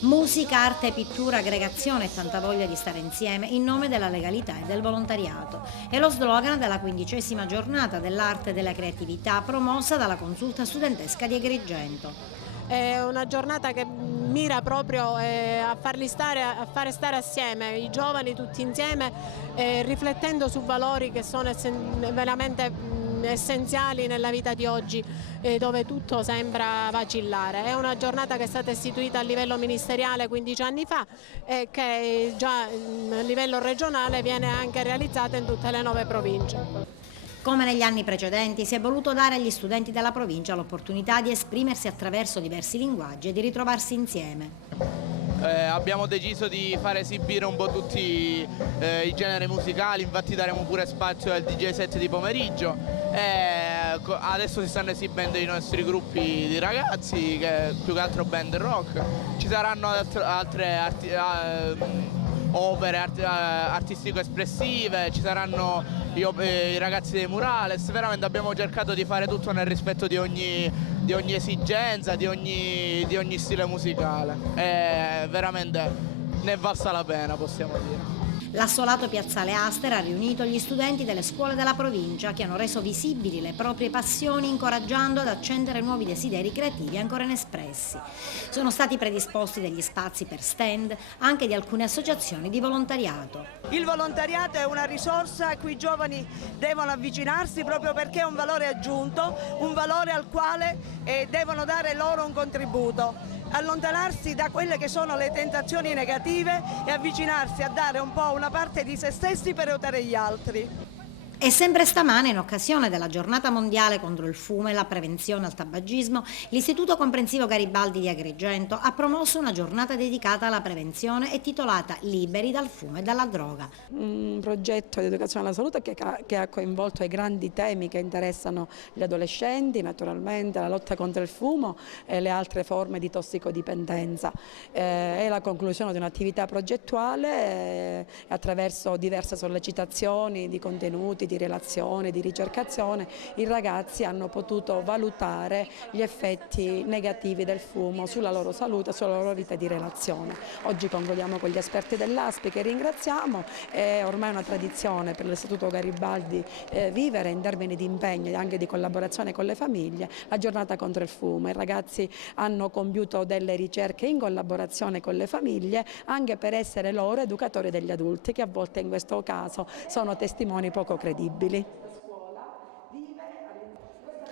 Musica, arte, pittura, aggregazione e tanta voglia di stare insieme in nome della legalità e del volontariato. È lo slogan della 15ª giornata dell'arte e della creatività promossa dalla Consulta Studentesca di Agrigento. È una giornata che mira proprio a fare stare assieme i giovani tutti insieme, riflettendo su valori che sono veramente essenziali nella vita di oggi, dove tutto sembra vacillare. È una giornata che è stata istituita a livello ministeriale 15 anni fa e che già a livello regionale viene anche realizzata in tutte le 9 province. Come negli anni precedenti, si è voluto dare agli studenti della provincia l'opportunità di esprimersi attraverso diversi linguaggi e di ritrovarsi insieme. Abbiamo deciso di far esibire un po' tutti i generi musicali, infatti daremo pure spazio al DJ set di pomeriggio. Adesso si stanno esibendo i nostri gruppi di ragazzi, più che altro band rock. Ci saranno altre opere artistico-espressive, ci saranno i ragazzi dei Murales. Veramente abbiamo cercato di fare tutto nel rispetto di ogni esigenza, di ogni stile musicale. Veramente ne è valsa la pena, possiamo dire. L'assolato Piazzale Aster ha riunito gli studenti delle scuole della provincia che hanno reso visibili le proprie passioni, incoraggiando ad accendere nuovi desideri creativi ancora inespressi. Sono stati predisposti degli spazi per stand anche di alcune associazioni di volontariato. Il volontariato è una risorsa a cui i giovani devono avvicinarsi proprio perché è un valore aggiunto, un valore al quale devono dare loro un contributo. Allontanarsi da quelle che sono le tentazioni negative e avvicinarsi a dare un po' una parte di se stessi per aiutare gli altri. E sempre stamane, in occasione della giornata mondiale contro il fumo e la prevenzione al tabagismo, l'Istituto Comprensivo Garibaldi di Agrigento ha promosso una giornata dedicata alla prevenzione e titolata Liberi dal fumo e dalla droga. Un progetto di educazione alla salute che ha coinvolto i grandi temi che interessano gli adolescenti, naturalmente la lotta contro il fumo e le altre forme di tossicodipendenza. È la conclusione di un'attività progettuale attraverso diverse sollecitazioni di contenuti, di relazione, di ricercazione. I ragazzi hanno potuto valutare gli effetti negativi del fumo sulla loro salute, sulla loro vita di relazione. Oggi concludiamo con gli esperti dell'ASPI che ringraziamo. È ormai una tradizione per l'Istituto Garibaldi vivere in termini di impegno e anche di collaborazione con le famiglie la giornata contro il fumo. I ragazzi hanno compiuto delle ricerche in collaborazione con le famiglie anche per essere loro educatori degli adulti che a volte in questo caso sono testimoni poco credibili.